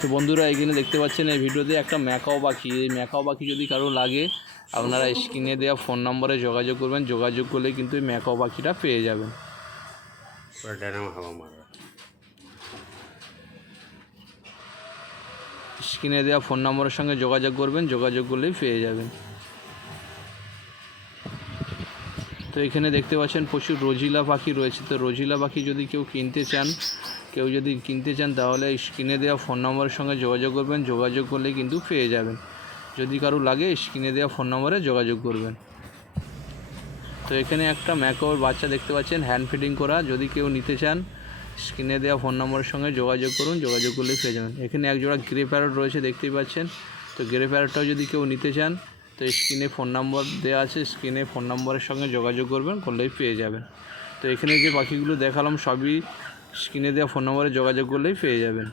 তো বন্ধুরা এখানে দেখতে পাচ্ছেন এই ভিডিওতে একটা ম্যাকাও পাখি। এই ম্যাকাও পাখি যদি কারো লাগে আপনারা স্ক্রিনে দেওয়া ফোন নম্বরে যোগাযোগ করবেন। যোগাযোগ করলে কিন্তু এই ম্যাকাও পাখিটা পেয়ে যাবেন। স্ক্রিনে দেওয়া ফোন নম্বরের সঙ্গে যোগাযোগ করবেন, যোগাযোগ করলেই পেয়ে যাবেন। তো এখানে দেখতে পাচ্ছেন প্রচুর রোজিলা পাখি রয়েছে। তো রোজিলা পাখি যদি কেউ কিনতে চান তাহলে স্ক্রিনে দেওয়া ফোন নম্বরের সঙ্গে যোগাযোগ করবেন। যোগাযোগ করলে কিন্তু পেয়ে যাবেন। যদি কারো লাগে স্ক্রিনে দেওয়া ফোন নম্বরে যোগাযোগ করবেন। তো এখানে একটা ম্যাকাওর বাচ্চা দেখতে পাচ্ছেন হ্যান্ড ফিডিং করা। যদি কেউ নিতে চান স্ক্রিনে দেওয়া ফোন নম্বরের সঙ্গে যোগাযোগ করুন, যোগাযোগ করলে পেয়ে যাবেন। এখানে একজোড়া গ্রে প্যারট রয়েছে দেখতেই পাচ্ছেন। তো গ্রে প্যারটটাও যদি কেউ নিতে চান তো স্ক্রিনে ফোন নম্বর দেওয়া আছে, স্ক্রিনে ফোন নম্বরের সঙ্গে যোগাযোগ করবেন, করলেই পেয়ে যাবেন। তো এখানে যে পাখিগুলো দেখালাম সবই স্ক্রিনে দেওয়া ফোন নম্বরে যোগাযোগ করলেই পেয়ে যাবেন।